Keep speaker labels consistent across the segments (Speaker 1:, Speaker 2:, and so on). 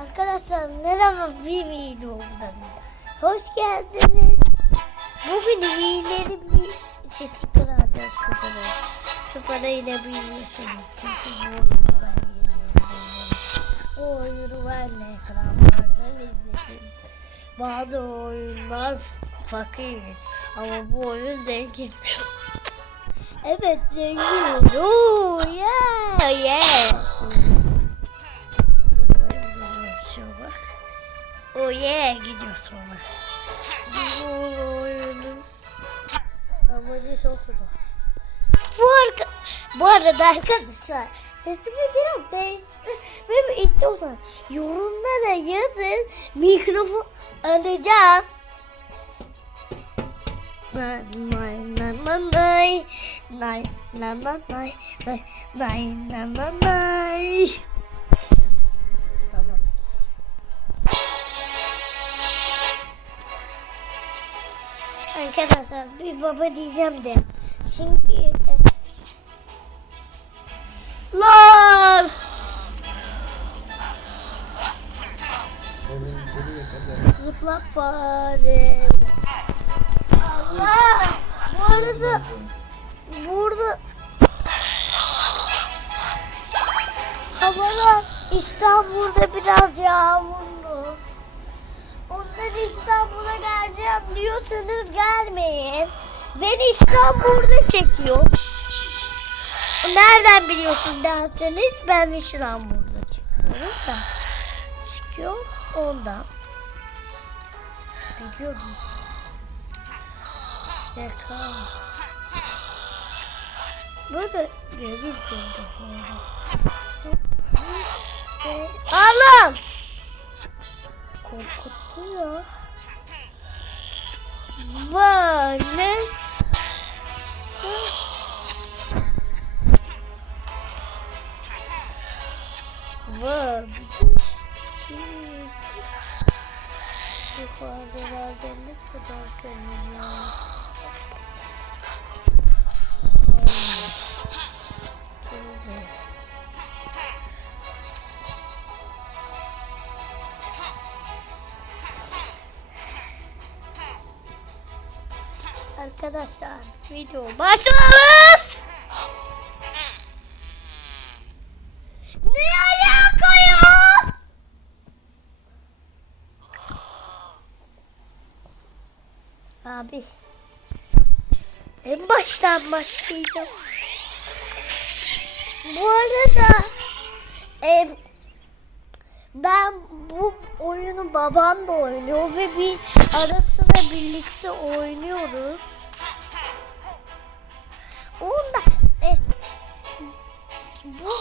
Speaker 1: Arkadaşlar merhaba bir videomdan. Hoş geldiniz. Bugün iyileri bir sticker alacağız şu parayı. Şu parayla büyüyorsunuz. Çünkü bu oyunu ben. O oyunu ben de ekranlardan izledim. Bazı oyunlar fakir ama bu oyun zengin. evet zengin. Oo yeah yeah. Oh yeah gidiyor sonra. Bu oyunun amacı çok. Bu, arka, bu arada arkadaşlar sesimi biraz değişti ve bir istiyorsan yorumlara yazın mikrofon alacağım. Nay nay nay nay nay nay nay nay nay nay nay nay Arkadaşlar bir baba diyeceğim de. Çünkü e, Lan! Zıplak fare. Allah! Bu arada burada havalar İstanbul'da biraz yağmurlu ben İstanbul'a geleceğim diyorsanız gelmeyin. Beni İstanbul'da çekiyor. Nereden biliyorsun derseniz ben İstanbul'da çekiyorum da. Çıkıyor ondan. Biliyordum. Yaka. Böyle gelir burada. Alın! Korkut. Yok. Vanes. Vanes. Yukarıda kadar kalıyor. Arkadaşlar video başlıyoruz. Ne alaka ya? Abi. En baştan başlayacağım. Bu arada e, ben bu oyunu babam da oynuyor ve bir ara sıra birlikte oynuyoruz. Onda e, bu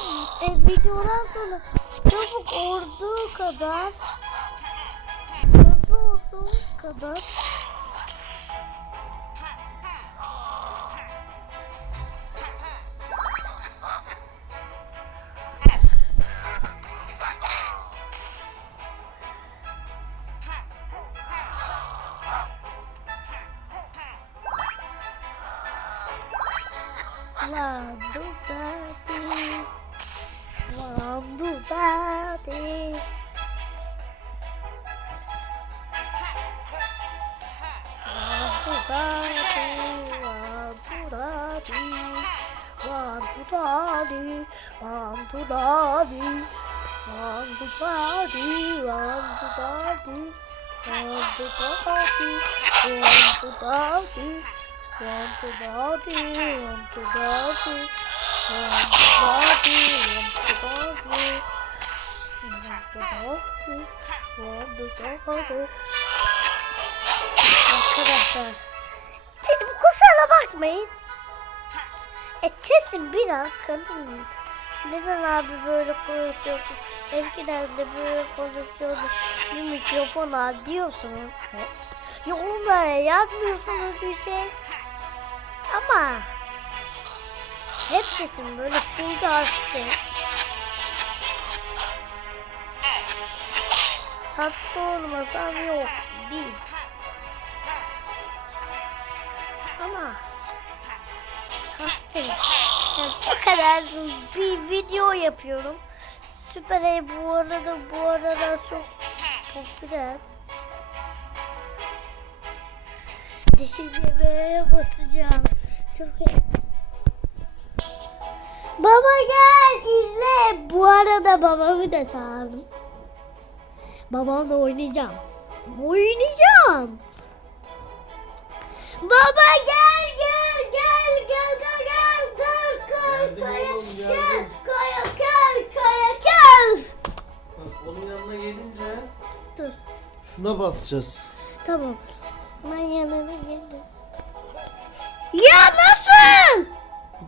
Speaker 1: e, videodan sonra çabuk olduğu kadar hızlı olduğu kadar Mandu Pati Mandu Pati Mandu Pati Mandu Pati Mandu Pati Mandu Pati Mandu Pati Mandu Pati Mandu Pati Mandu Pati want the Bobby, want the Bobby, want the Bobby, want the Bobby, want the Bobby, want the Bobby. Arkadaşlar, benim kusura bakmayın. E sesim biraz kalın. Neden abi böyle konuşuyorsun? Eskiden de böyle konuşuyordun. Bir mikrofon al diyorsunuz. Ya olmaya yapmıyorsunuz bir şey. Ama hep sesim böyle suydu hasta. Hasta olmasam yok değil. Ama. Yani o kadar bir video yapıyorum. Süper Ey bu arada bu arada çok popüler. Dişimi B'ye basacağım. Çok iyi. Baba gel izle. Bu arada babamı da sağladım. Babamla oynayacağım. Oynayacağım. Baba gel gel gel gel gel gel gel gel gel
Speaker 2: geldim.
Speaker 1: kaya gel kaya gel.
Speaker 2: Bak onun yanına gelince
Speaker 1: Dur
Speaker 2: şuna basacağız.
Speaker 1: tamam.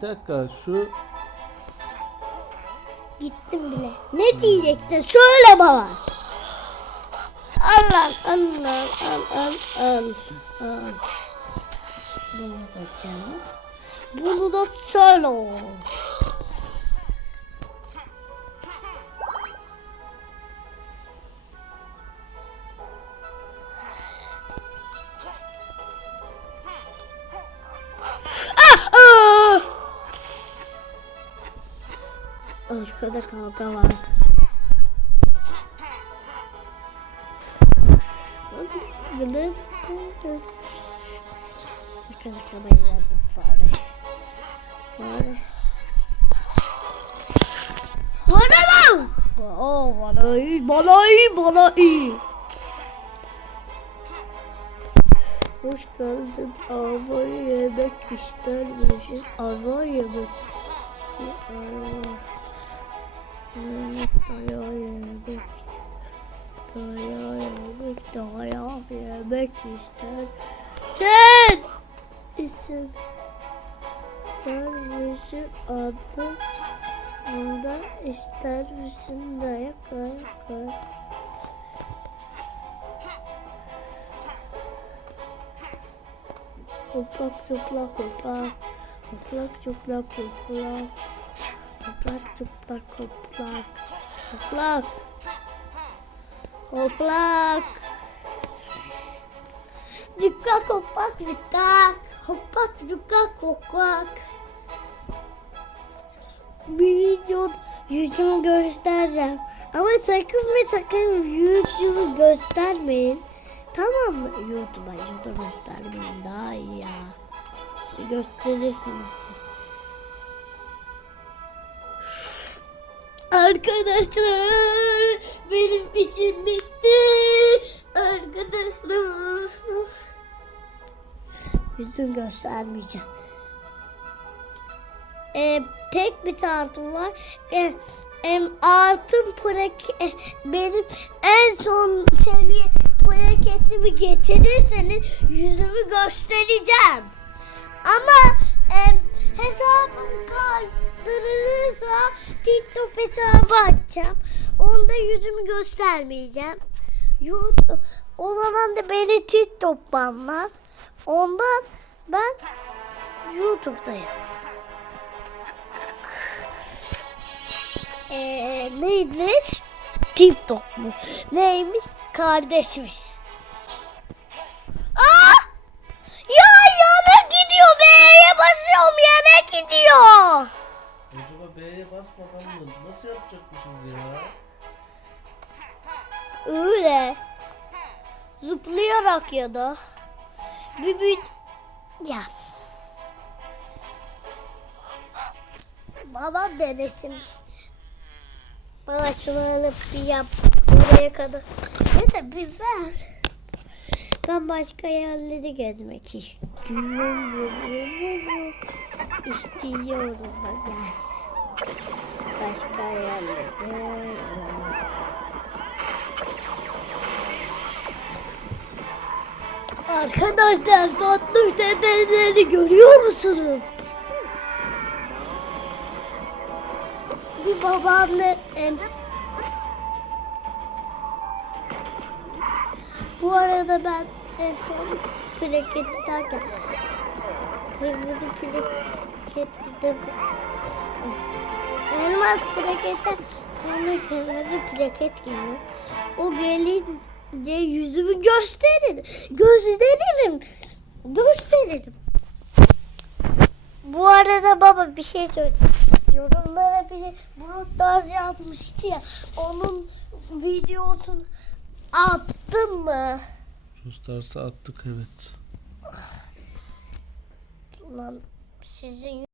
Speaker 2: Dakika şu
Speaker 1: Gittim bile. Ne diyecektin? Söyle bana. Al al al al al al al. al. Bunu da çal. Bunu da söyle. Arkada kavga var. Gıdım. Sakın kamerayı fare. Fare. Bana lan! Oo, bana iyi, bana iyi, bana iyi. Hoş geldin. Ava yemek ister misin? Ava yemek. Ava. Daya yemek. Daya yemek. Daya yemek ister. Sen! İsim. İster misin adı? Bunda ister misin dayak dayak dayak. Hoplak zıplak hoplak. Hoplak zıplak hoplak. Hoplak zıplak hoplak. Hoplak. Hoplak. Zıplak hoplak zıplak. Hoplak zıplak hoplak. Bir video yüzümü göstereceğim. Ama sakın ve sakın yüzümü göstermeyin. Tamam mı? YouTube'a YouTube'a göstermeyin daha iyi ya. Siz Arkadaşlar benim işim bitti. Arkadaşlar. Yüzüm göstermeyeceğim. Ee, tek bir şartım var. Ee, em, altın plak e, benim en son seviye plaketimi getirirseniz yüzümü göstereceğim. Ama em, hesabım kaldırılırsa TikTok hesabı açacağım. Onda yüzümü göstermeyeceğim. YouTube, o zaman da beni TikTok banlar. Ondan ben YouTube'dayım. Ee, neymiş? TikTok mu? Neymiş? Kardeşmiş. Da. Bir bir ya. Babam denesin. Baba şunu alıp bir yap. Oraya kadar. Ne de güzel. Ben başka yerleri gezmek istiyorum. İstiyorum. Başka yerleri. Arkadaşlar tatlış dedeleri görüyor musunuz? Bir babamla em, Bu arada ben en son plaketi derken kırmızı plaketi de elmas plaketten sonra kırmızı plaket geliyor. O gelince yüzümü gösterin. Gösteririm. Gösteririm. Bu arada baba bir şey söyleyeyim. Yorumlara biri Brutlar yazmıştı ya. Onun videosunu attın mı?
Speaker 2: Rostars'a attık evet.
Speaker 1: Ulan sizin